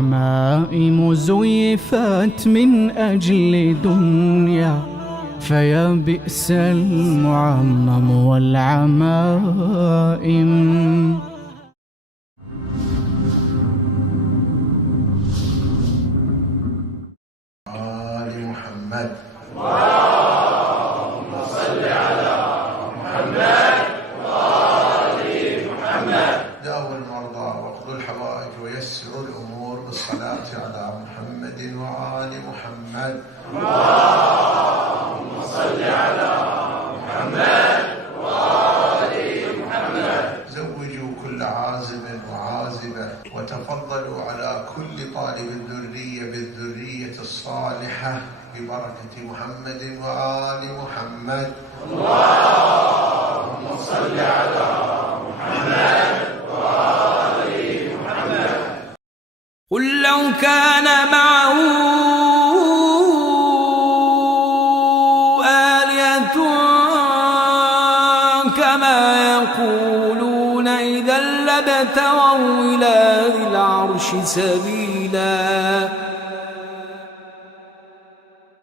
عمائم زيفت من أجل دنيا، فيا بئس المعمم والعمائم. آل محمد. اللهم صل على محمد وآل محمد. داووا المرضى واقضوا الحوائج ويسروا الأمور بالصلاة على محمد وآل محمد. اللهم صل على محمد وآل محمد. زوجوا كل عازب وعازبة، وتفضلوا على كل طالب الذرية بالذرية الصالحة ببركة محمد وآل محمد. اللهم صل على محمد وآل محمد. قل لو كان معه آلهة كما يقولون إذا لابتغوا إلى ذي العرش سبيلا.